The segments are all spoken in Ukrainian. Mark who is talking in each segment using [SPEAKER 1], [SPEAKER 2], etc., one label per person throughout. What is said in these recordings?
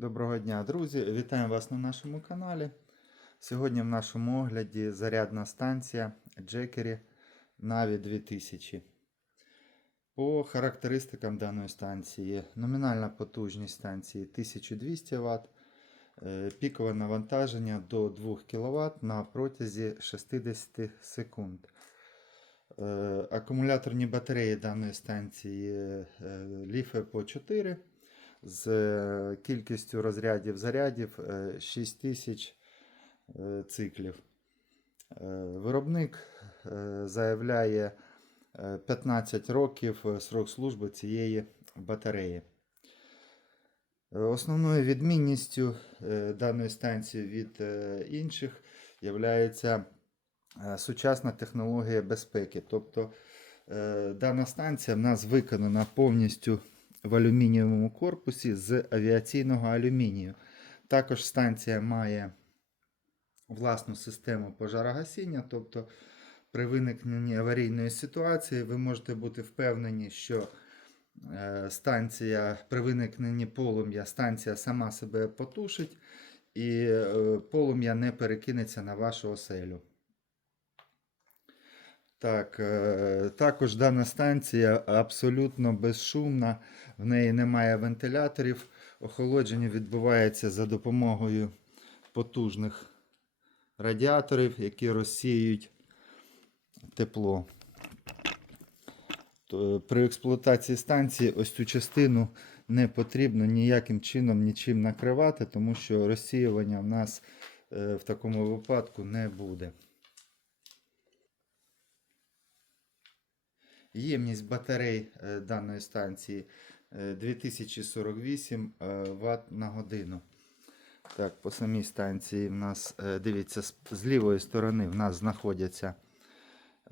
[SPEAKER 1] Доброго дня, друзі! Вітаємо вас на нашому каналі. Сьогодні в нашому огляді зарядна станція Jackery Navi 2000. По характеристикам даної станції номінальна потужність станції 1200 Вт, е, пікове навантаження до 2 кВт на протязі 60 секунд. Е, Акумуляторні батареї даної станції е, ліфе по 4 з е, кількістю розрядів зарядів е, 6000 е, циклів. Е, Виробник е, заявляє е, 15 років срок служби цієї батареї. Основною відмінністю даної станції від інших є сучасна технологія безпеки. Тобто дана станція в нас виконана повністю в алюмінієвому корпусі з авіаційного алюмінію. Також станція має власну систему пожарогасіння, тобто при виникненні аварійної ситуації ви можете бути впевнені, що е, станція при виникненні полум'я станція сама себе потушить і е, полум'я не перекинеться на вашу оселю. Так, е, також дана станція абсолютно безшумна, в неї немає вентиляторів. Охолодження відбувається за допомогою потужних радіаторів, які розсіюють тепло. При експлуатації станції ось цю частину не потрібно ніяким чином нічим накривати, тому що розсіювання в нас е, в такому випадку не буде. Ємність батарей е, даної станції е, 2048 Вт на годину. Так, по самій станції в нас, е, дивіться, з, лівої сторони в нас знаходяться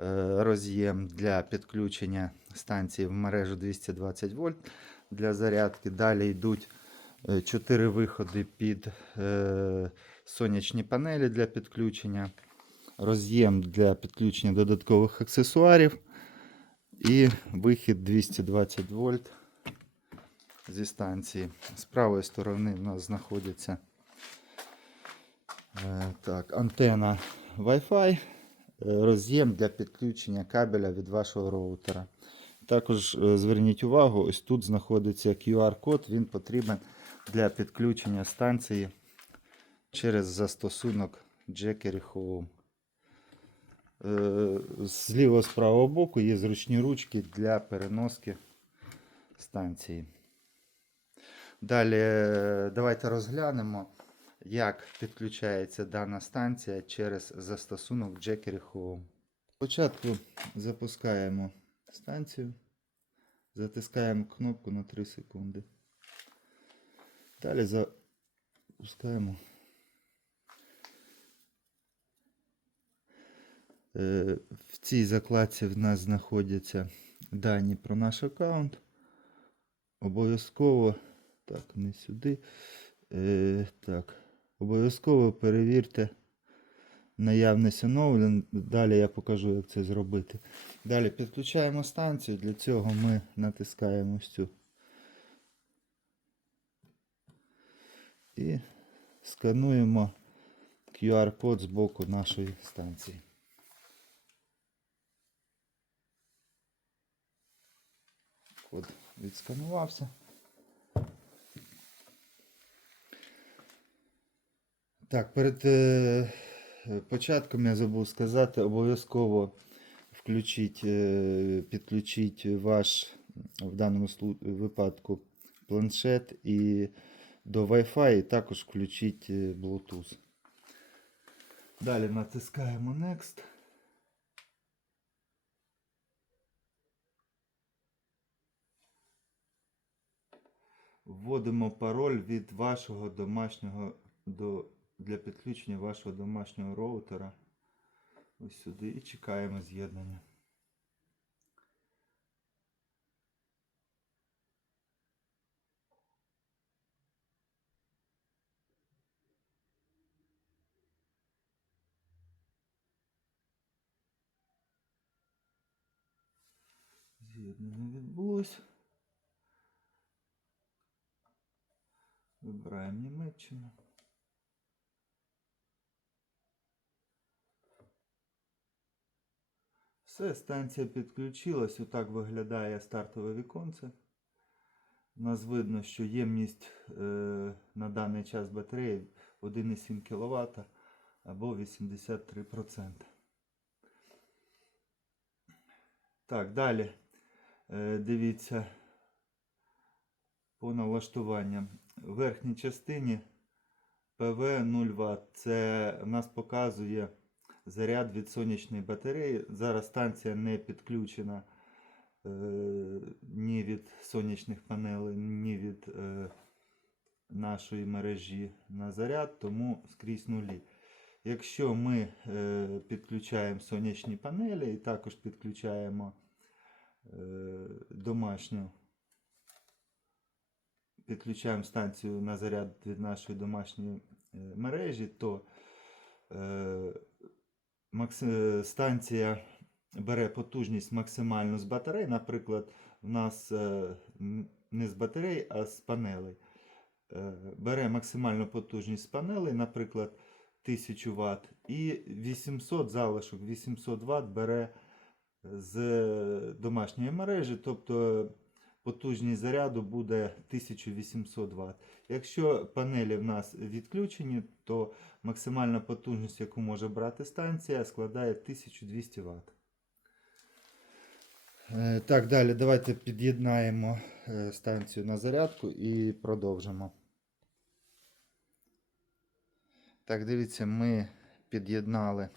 [SPEAKER 1] е, роз'єм для підключення станції в мережу 220 вольт для зарядки. Далі йдуть 4 виходи під е, сонячні панелі для підключення, роз'єм для підключення додаткових аксесуарів. І вихід 220 вольт зі станції. З правої сторони в нас знаходиться е, так, антена Wi-Fi, е, роз'єм для підключення кабеля від вашого роутера. Також е, зверніть увагу, ось тут знаходиться QR-код, він потрібен для підключення станції через застосунок Jackery Home. Е, З лівого з правого боку є зручні ручки для переноски станції. Далі е, давайте розглянемо, як підключається дана станція через застосунок Jackery Home. Спочатку запускаємо станцію, затискаємо кнопку на 3 секунди. Далі запускаємо В цій закладці в нас знаходяться дані про наш аккаунт. Обов'язково, так, не сюди. Е, так, обов'язково перевірте наявність оновлень. Далі я покажу, як це зробити. Далі підключаємо станцію. Для цього ми натискаємо цю. І скануємо QR-код з боку нашої станції. Код відсканувався. Так, перед е, початком я забув сказати, обов'язково включіть, е, підключіть ваш в даному випадку планшет і до Wi-Fi, і також включіть е, Bluetooth. Далі натискаємо Next. Вводимо пароль від вашого домашнього до, для підключення вашого домашнього роутера. Ось сюди і чекаємо з'єднання. З'єднання відбулось. Вибираємо Німеччину. Все, станція підключилась. Отак виглядає стартове віконце. У нас видно, що ємність е, на даний час батареї 1,7 кВт або 83%. Так, далі. Е, дивіться по налаштуванням. В верхній частині ПВ 0 Вт. Це нас показує заряд від сонячної батареї. Зараз станція не підключена е, ні від сонячних панелей, ні від е, нашої мережі на заряд, тому скрізь нулі. Якщо ми е, підключаємо сонячні панелі і також підключаємо е, домашню, підключаємо станцію на заряд від нашої домашньої е, мережі, то е, е, станція бере потужність максимальну з батарей. Наприклад, в нас не з батарей, а з панелей. Бере максимальну потужність з панелей, наприклад, 1000 Вт, і 800 залишок, 800 Вт бере з домашньої мережі, тобто потужність заряду буде 1800 Вт. Якщо панелі в нас відключені, то максимальна потужність, яку може брати станція, складає 1200 Вт. Е, Так, далі давайте під'єднаємо е, станцію на зарядку і продовжимо. Так, дивіться, ми під'єднали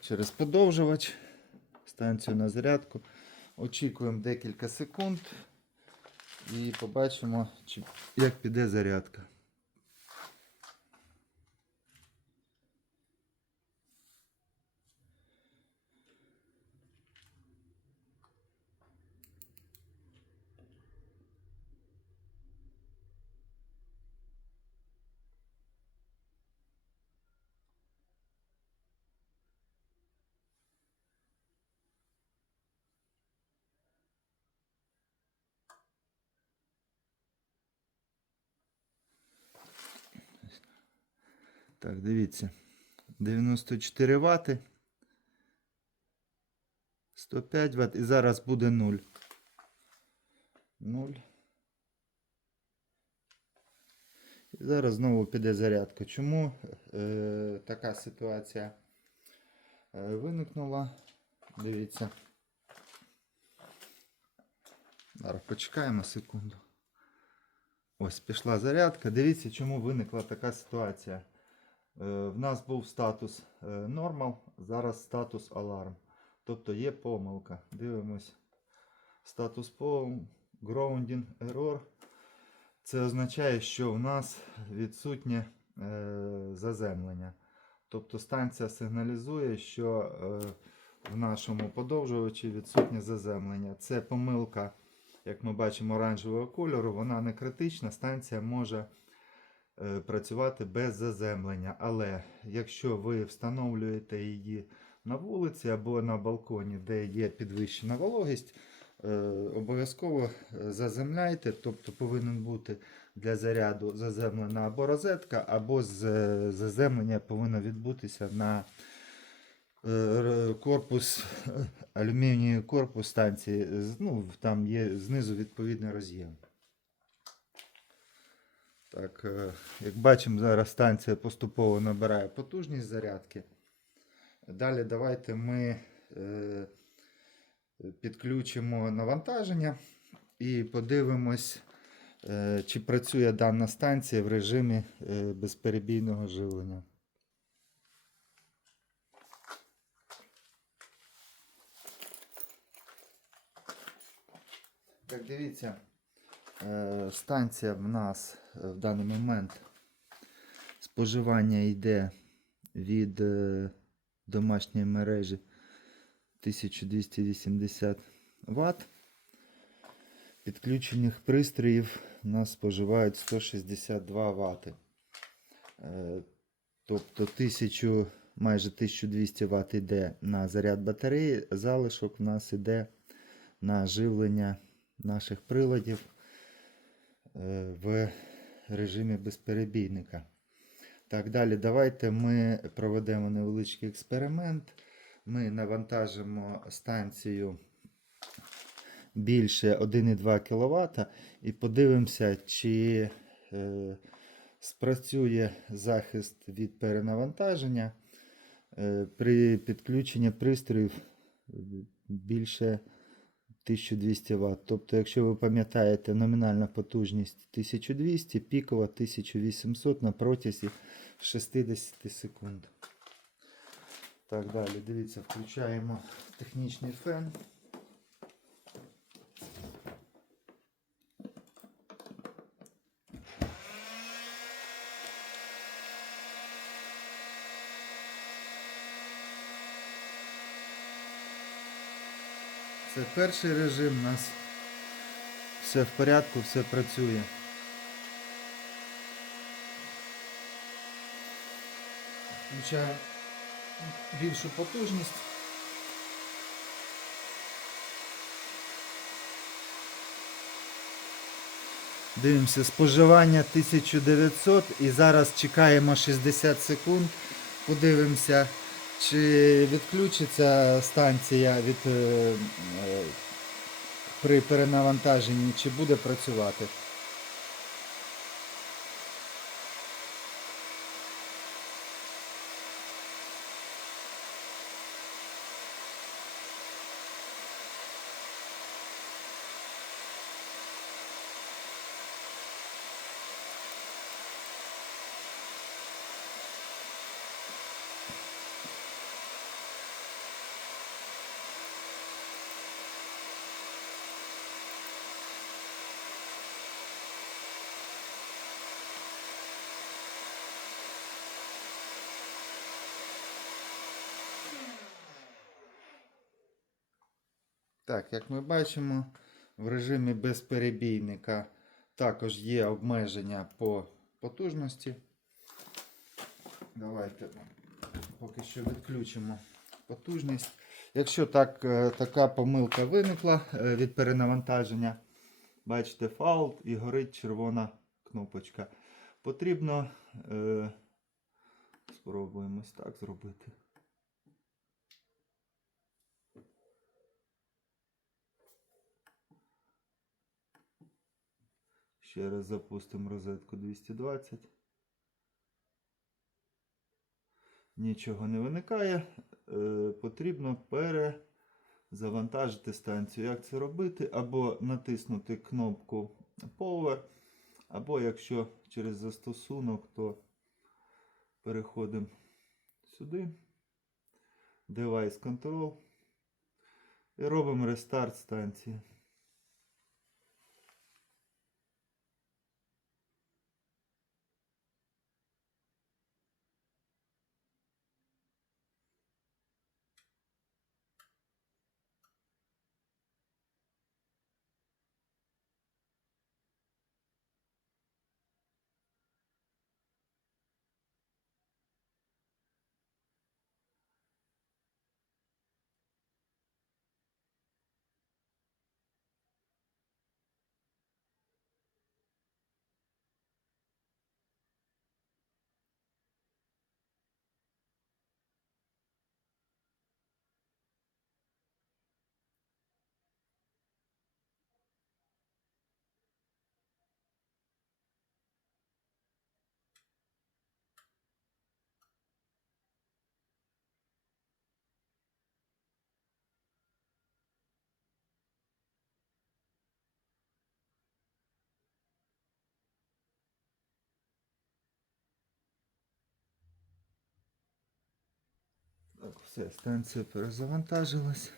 [SPEAKER 1] через подовжувач станцію на зарядку. Очікуємо декілька секунд і побачимо, чи, як піде зарядка. Так, дивіться. 94 Вт. 105 Вт. І зараз буде 0. 0. І зараз знову піде зарядка. Чому е, така ситуація е, виникнула? Дивіться. Зараз почекаємо секунду. Ось пішла зарядка. Дивіться, чому виникла така ситуація. Е, В нас був статус е, Normal, зараз статус Alarm. Тобто є помилка. Дивимось. Статус по Grounding Error. Це означає, що в нас відсутнє е, заземлення. Тобто станція сигналізує, що е, в нашому подовжувачі відсутнє заземлення. Це помилка, як ми бачимо, оранжевого кольору. Вона не критична. Станція може е, працювати без заземлення. Але якщо ви встановлюєте її на вулиці або на балконі, де є підвищена вологість, е, обов'язково е, заземляйте, тобто повинен бути для заряду заземлена або розетка, або е, заземлення повинно відбутися на е, корпус, е, алюмінієвий корпус станції. Ну, там є знизу відповідний роз'єм. Так, е, як бачимо, зараз станція поступово набирає потужність зарядки. Далі давайте ми е, підключимо навантаження і подивимось, е, чи працює дана станція в режимі безперебійного живлення. Так, дивіться, станція в нас в даний момент споживання йде від е, домашньої мережі 1280 Вт. Підключених пристроїв у нас споживають 162 Вт. Е, Тобто 1000, майже 1200 Вт йде на заряд батареї, залишок у нас йде на живлення наших приладів е, в режимі безперебійника. Так, далі давайте ми проведемо невеличкий експеримент. Ми навантажимо станцію більше 1,2 кВт і подивимося, чи е, спрацює захист від перенавантаження е, при підключенні пристроїв е, більше 1200 Вт. Тобто, якщо ви пам'ятаєте, номінальна потужність 1200, пікова 1800 на протязі 60 секунд. Так, далі, дивіться, включаємо технічний фен. Це перший режим у нас. Все в порядку, все працює. Включаємо більшу потужність. Дивимося, споживання 1900 і зараз чекаємо 60 секунд. Подивимося, чи відключиться станція від, е, е, при перенавантаженні, чи буде працювати. Так, як ми бачимо, в режимі безперебійника також є обмеження по потужності. Давайте поки що відключимо потужність. Якщо так, е, така помилка виникла е, від перенавантаження, бачите фаул і горить червона кнопочка. Потрібно е, спробуємо так зробити. Ще раз запустимо розетку 220. Нічого не виникає. Е, потрібно перезавантажити станцію. Як це робити? Або натиснути кнопку Power, або якщо через застосунок, то переходимо сюди. Device Control. І робимо рестарт станції. Так, все, станція перезавантажилась.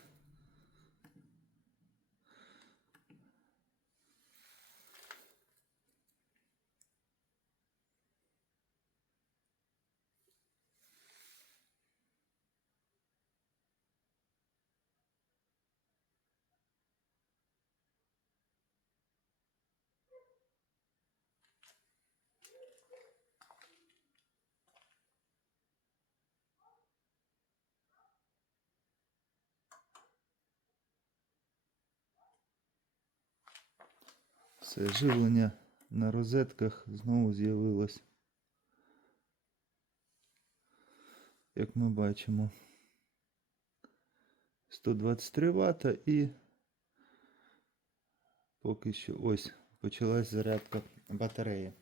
[SPEAKER 1] Все, живлення на розетках знову з'явилось. Як ми бачимо, 123 Вт і поки що ось почалась зарядка батареї.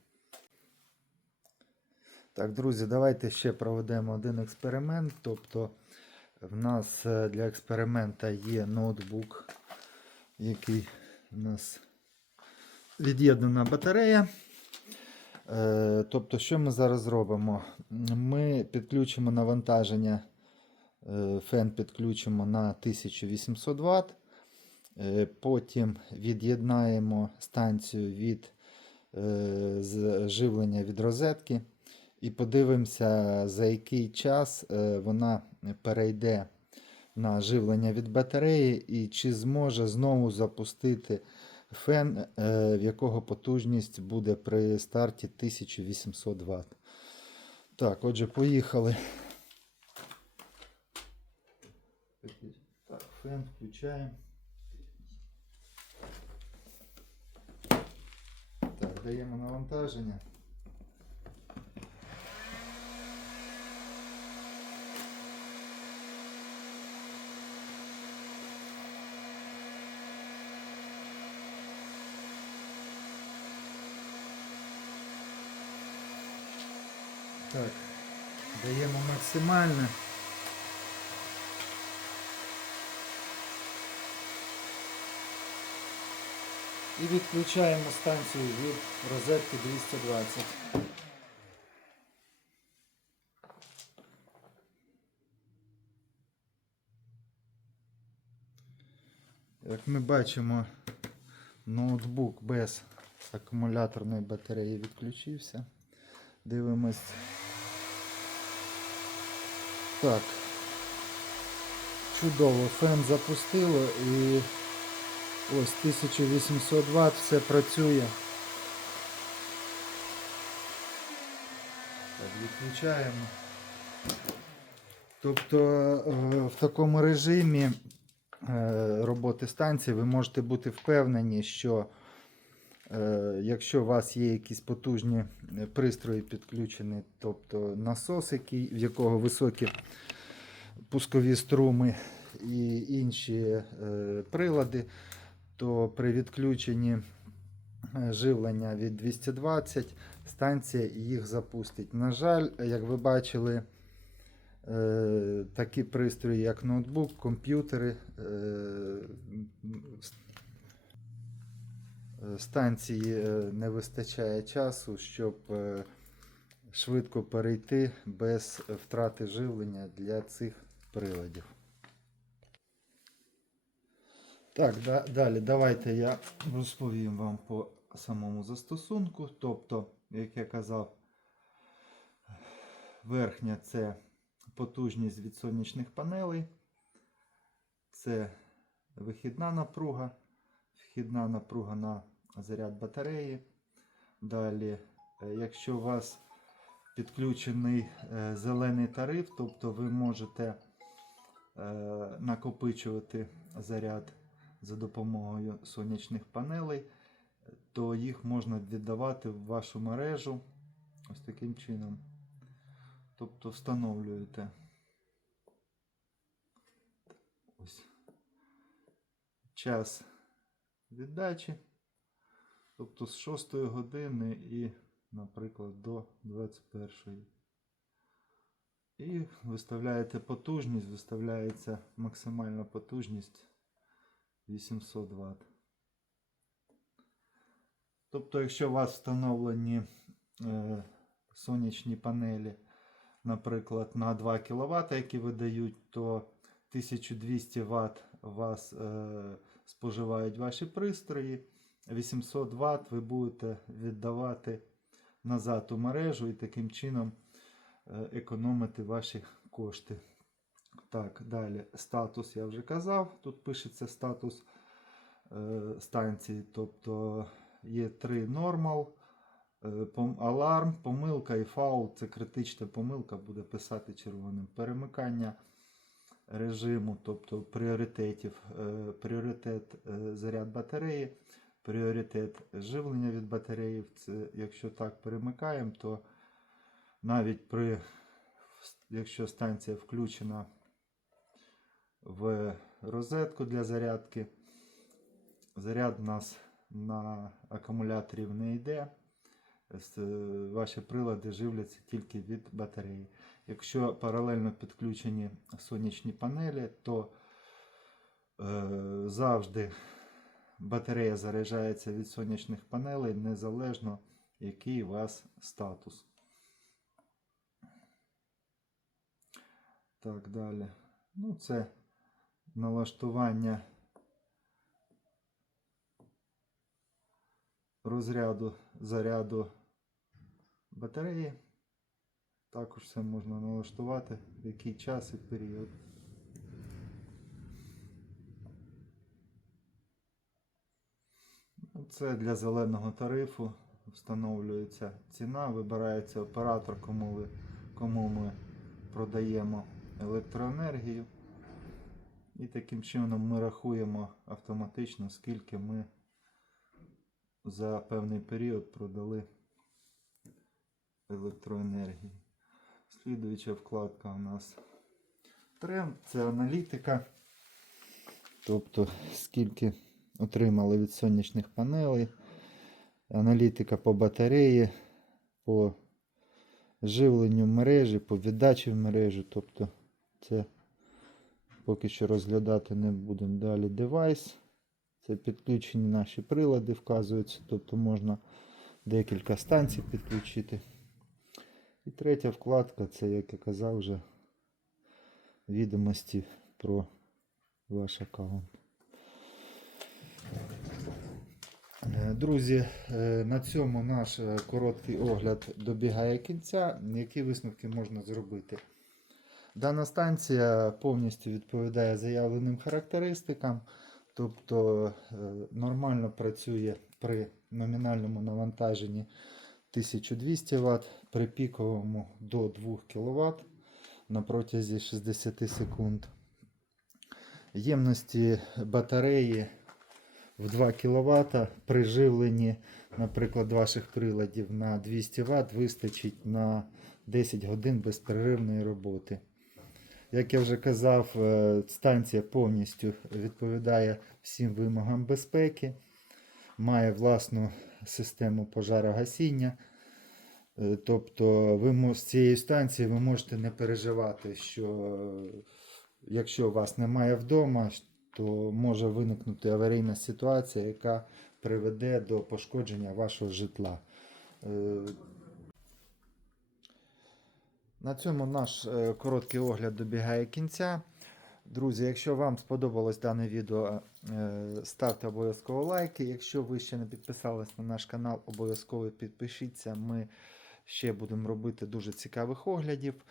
[SPEAKER 1] Так, друзі, давайте ще проведемо один експеримент. Тобто в нас е, для експеримента є ноутбук, який у нас від'єднана батарея. Е, Тобто, що ми зараз зробимо? Ми підключимо навантаження, е, фен підключимо на 1800 Вт. Е, Потім від'єднаємо станцію від живлення від розетки і подивимося, за який час вона перейде на живлення від батареї і чи зможе знову запустити фен, е, в якого потужність буде при старті 1800 Вт. Так, отже, поїхали. Так, фен включаємо. Так, даємо навантаження. Так, даємо максимальне. І відключаємо станцію від розетки 220. Як ми бачимо, ноутбук без акумуляторної батареї відключився. Дивимось. Так. Чудово, фен запустило і ось 1800 Вт, все працює. Так, відключаємо. Тобто е, в такому режимі е, роботи станції ви можете бути впевнені, що Якщо у вас є якісь потужні е, пристрої підключені, тобто насос, який, в якого високі пускові струми і інші е, прилади, то при відключенні е, живлення від 220 станція їх запустить. На жаль, як ви бачили, е, такі пристрої, як ноутбук, комп'ютери, е, Е, станції е, не вистачає часу, щоб е, швидко перейти без втрати живлення для цих приладів. Так, да, далі давайте я розповім вам по самому застосунку. Тобто, як я казав, верхня це потужність від сонячних панелей, це вихідна напруга вхідна напруга на заряд батареї. Далі, е, якщо у вас підключений е, зелений тариф, тобто ви можете е, накопичувати заряд за допомогою сонячних панелей, то їх можна віддавати в вашу мережу ось таким чином. Тобто встановлюєте ось час віддачі. Тобто з 6 години і, наприклад, до 21. І виставляєте потужність, виставляється максимальна потужність 800 Вт. Тобто, якщо у вас встановлені е, сонячні панелі, наприклад, на 2 кВт, які видають, то 1200 Вт у вас е, споживають ваші пристрої. 800 Вт ви будете віддавати назад у мережу і таким чином е, економити ваші кошти. Так, далі статус я вже казав. Тут пишеться статус е, станції. Тобто є три нормал, е, аларм, помилка і фаул. Це критична помилка, буде писати червоним. Перемикання режиму, тобто пріоритетів, е, пріоритет е, заряд батареї, пріоритет живлення від батареї. Це, якщо так перемикаємо, то навіть при, якщо станція включена в розетку для зарядки, заряд у нас на акумуляторів не йде. Ваші прилади живляться тільки від батареї. Якщо паралельно підключені сонячні панелі, то е, завжди батарея заряджається від сонячних панелей, незалежно який у вас статус. Так, далі. Ну, це налаштування розряду заряду батареї. Також все можна налаштувати, в який час і період. Це для зеленого тарифу встановлюється ціна, вибирається оператор, кому, ви, кому ми продаємо електроенергію. І таким чином ми рахуємо автоматично, скільки ми за певний період продали електроенергії. Слідуюча вкладка у нас тренд, це аналітика. Тобто, скільки отримали від сонячних панелей, аналітика по батареї, по живленню мережі, по віддачі в мережу. Тобто, це поки що розглядати не будемо далі девайс. Це підключені наші прилади, вказуються, тобто можна декілька станцій підключити. І третя вкладка це, як я казав, вже відомості про ваш аккаунт. Е, Друзі, е, на цьому наш е, короткий огляд добігає кінця. Які висновки можна зробити? Дана станція повністю відповідає заявленим характеристикам, тобто нормально працює при номінальному навантаженні 1200 Вт, при піковому до 2 кВт на протязі 60 секунд. Ємності батареї в 2 кВт при живленні, наприклад, ваших приладів на 200 Вт вистачить на 10 годин безперервної роботи. Як я вже казав, е, станція повністю відповідає всім вимогам безпеки, має власну систему пожарогасіння. Е, Тобто ви з цієї станції ви можете не переживати, що якщо вас немає вдома, то може виникнути аварійна ситуація, яка приведе до пошкодження вашого житла. Е, На цьому наш е, короткий огляд добігає кінця. Друзі, якщо вам сподобалось дане відео, ставте обов'язково лайки. Якщо ви ще не підписались на наш канал, обов'язково підпишіться. Ми ще будемо робити дуже цікавих оглядів.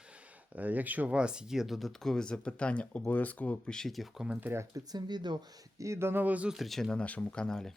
[SPEAKER 1] Е, Якщо у вас є додаткові запитання, обов'язково пишіть їх в коментарях під цим відео. І до нових зустрічей на нашому каналі.